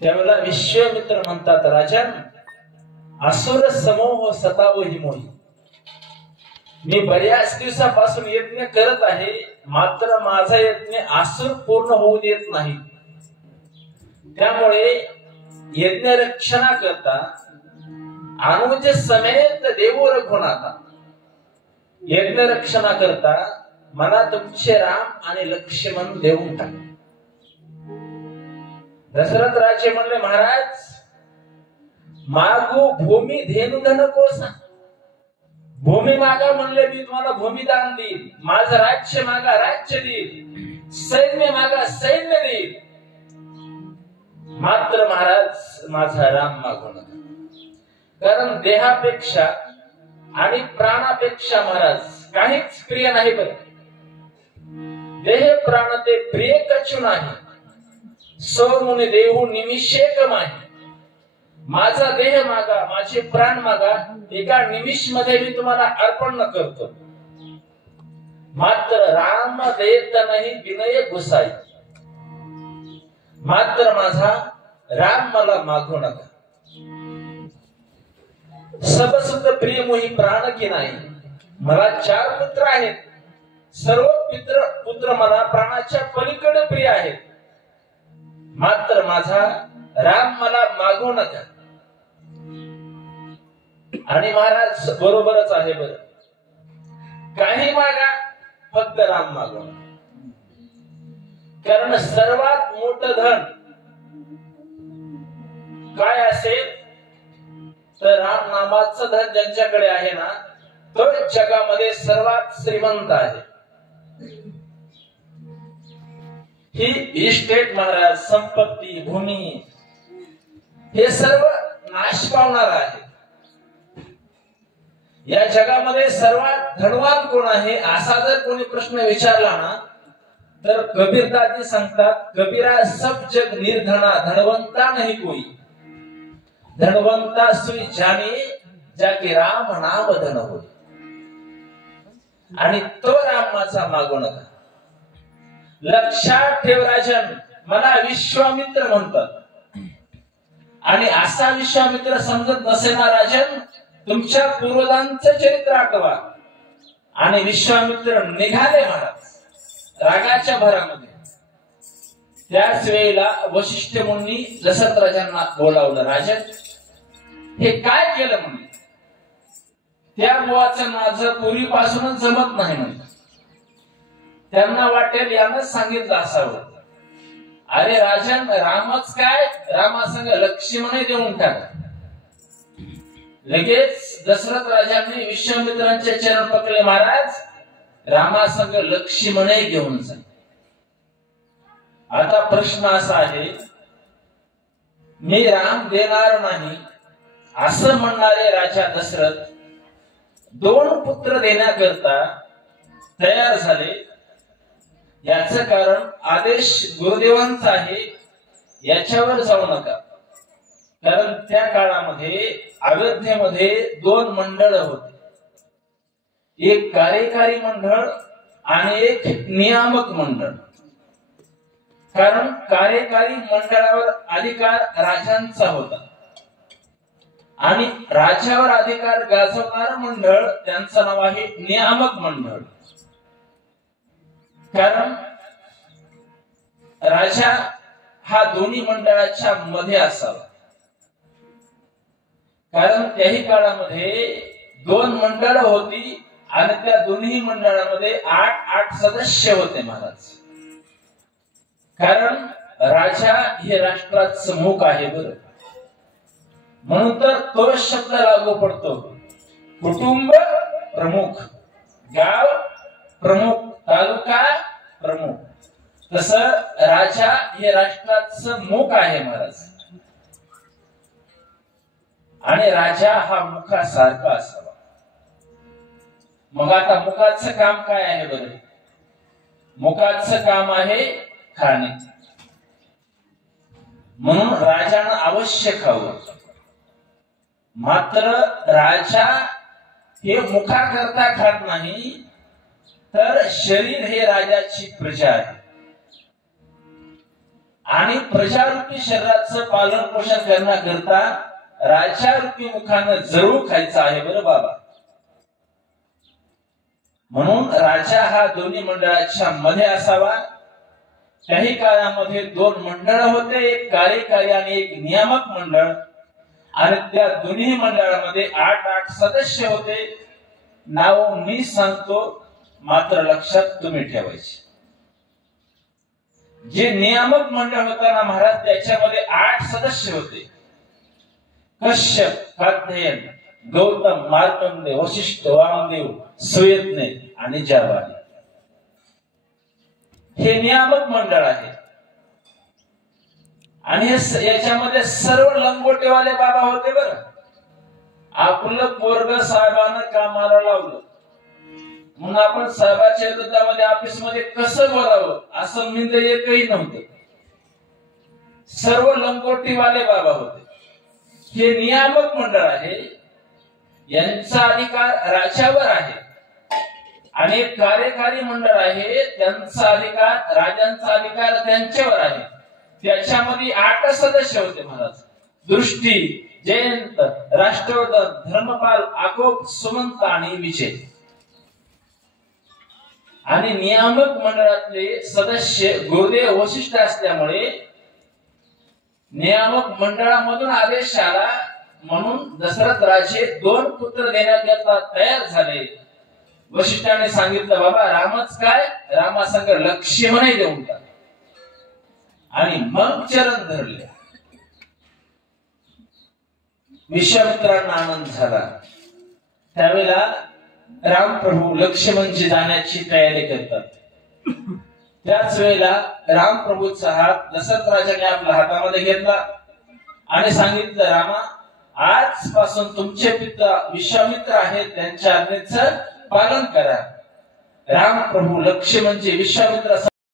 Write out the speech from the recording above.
त्यावेळेला विश्वामित्र म्हणतात, राजन, असुर समूह सतावही मोही. मी बऱ्याच दिवसापासून यज्ञ करत आहे, मात्र माझा यज्ञ असुर पूर्ण होऊ देत नाही. त्यामुळे यज्ञ रक्षणा करता अनुज समेत देवो रघुनाथा, यज्ञ रक्षणा करता मला तुमचे राम आणि लक्ष्मण देऊन टाक. दशरथ राजे म्हणले, महाराज, मागू भूमी धेनुधन कोसा. भूमी मागा म्हणले, मी तुम्हाला भूमिदान देईल. माझं राज्य मागा राज्य देईल. सैन्य मागा सैन्य देईल. मात्र महाराज माझा राम मागू नका. कारण देहापेक्षा आणि प्राणापेक्षा महाराज काहीच प्रिय नाही. बरं, देह प्राण ते प्रिय कछु नाही. सो मुनी देहू निमिषेक माही. माझा देह मागा, माझे प्राण मागा, एका निमिष मध्ये मी तुम्हाला अर्पण करतो. मात्र राम देत नाही विनय गुसाई. मात्र माझा राम मला मागू नका. सबसुत प्रिय मोही प्राण की नाही. मला 4 पुत्र आहेत. सर्व पुत्र मला प्राणाच्या पलीकडे प्रिय आहेत. मात्र माझा राम मला मागू नका. आणि महाराज बरोबरच आहे. बरं, काही मागा, फक्त राम मागू नका. कारण सर्वात मोठं धन काय असेल तर राम नामाचं धन ज्यांच्याकडे आहे ना, तो जगामध्ये सर्वात श्रीमंत आहे. ही इस्टेट महाराज, संपत्ती, भूमी, हे सर्व नाश पावणार आहे. या जगामध्ये सर्वात धनवान कोण आहे असा जर कोणी प्रश्न विचारला ना, तर कबीरदाजी सांगतात, कबीरा सब जग निर्धना, धनवंता नहीं कोई. धनवंता सुई जाने जाके राम नाम धन होय. आणि तो राम माझा मागू नका. लक्षात ठेव राजन, मला विश्वामित्र म्हणतात. आणि असा विश्वामित्र समजत नसेल ना राजन, तुमच्या पूर्वजांचं चरित्र आठवा. आणि विश्वामित्र निघाले महाराज रागाच्या भरामध्ये. त्याच वेळेला वशिष्ठ मुनी दशरथ राजांना बोलावलं. राजन, हे काय केलं म्हणून. त्या मुलाचं माझं पूर्वीपासूनच जमत नाही म्हणतात. त्यांना वाटेल यानं सांगितलं असावं. अरे राजन, रामच काय, रामासंग लक्ष्मण देऊन टाका. लगेच दशरथ राजांनी विश्वामित्रांचे चरण पकडले. महाराज, रामासंग लक्ष्मण घेऊन जा. आता प्रश्न असा आहे, मी राम देणार नाही असं म्हणणारे राजा दशरथ 2 पुत्र देण्याकरता तयार झाले. याचं कारण आदेश गुरुदेवांचा आहे, याच्यावर जाऊ नका. कारण त्या काळामध्ये अयोध्येमध्ये 2 मंडळ होते. एक कार्यकारी मंडळ आणि एक नियामक मंडळ. कारण कार्यकारी मंडळावर अधिकार राजांचा होता आणि राजावर अधिकार गाजवणारं मंडळ त्यांचं नाव आहे नियामक मंडळ. कारण राजा हा दोन्ही मंडळाच्या मध्ये असावा. कारण त्याही काळामध्ये 2 मंडळ होती आणि त्या दोन्ही मंडळामध्ये 8 सदस्य होते महाराज. कारण राजा हे राष्ट्राचं मुख आहे. बरं, म्हणून तर तो शब्द लागू पडतो. कुटुंब प्रमुख, गाव प्रमुख, तालुका प्रमुख. तसं राजा हे राष्ट्राचं मुख आहे महाराज. आणि राजा हा मुखासारखा असावा. मग आता मुखाचं काम काय आहे बरं. मुखाचं काम आहे खाणे. म्हणून राजानं अवश्य खावं. मात्र राजा हे मुखाकरता खात नाही, तर शरीर हे राजाची प्रजा आहे. आणि प्रजारूपी शरीराचं पालन पोषण करण्याकरता राजारूपी मुखानं जरूर खायचं आहे बरं बाबा. म्हणून राजा हा दोन्ही मंडळाच्या मध्ये असावा. काही काळामध्ये दोन मंडळ होते, एक कार्यकारी आणि एक नियामक मंडळ. आणि त्या दोन्ही मंडळामध्ये 8 सदस्य होते. नाव मी सांगतो, मात्र लक्षात तुम्ही ठेवायचे. जे नियामक मंडळ होता ना महाराज, त्याच्यामध्ये 8 सदस्य होते. कश्यप, कात्यायन, गौतम, मार्कंडेय, वशिष्ठ, वामदेव, सुयज्ञ आणि जाबाली. हे नियामक मंडळ आहे. आणि याच्यामध्ये सर्व लंगोटेवाले बाबा होते बरं. आपलं पोरग साहेबांना कामाला लावलं म्हणून आपण साहेबाच्या विरोधामध्ये ऑफिस मध्ये कसं बोलावं असं मिंद एकही नव्हतं. सर्व लंगोटीवाले बाबा होते. हे नियामक मंडळ आहे. यांचा अधिकार राजावर आहे. आणि कार्यकारी मंडळ आहे, त्यांचा अधिकार, राजांचा अधिकार त्यांच्यावर आहे. त्याच्यामध्ये 8 सदस्य होते महाराज. दृष्टी, जयंत, राष्ट्रवर्धन, धर्मपाल, आकोप, सुमंत आणि विजय. आणि नियामक मंडळातले सदस्य गुरुदेव वशिष्ठ असल्यामुळे नियामक मंडळामधून आदेश आला. म्हणून दशरथ राजे 2 पुत्र देण्याकरता तयार झाले. वशिष्ठाने सांगितलं, बाबा रामच काय, रामासंग लक्ष्मणही देऊन टाक. आणि मग चरण धरले. विश्वामित्रांना आनंद झाला. त्यावेळेला रामप्रभू लक्ष्मणजी जाण्याची तयारी करतात. त्याच वेळेला रामप्रभूचा हात दशरथ राजाने आपल्या हातामध्ये घेतला आणि सांगितलं, रामा आजपासून तुमचे पिता विश्वामित्र आहेत, त्यांच्या आज्ञेचं पालन करा. रामप्रभू लक्ष्मणजी विश्वामित्र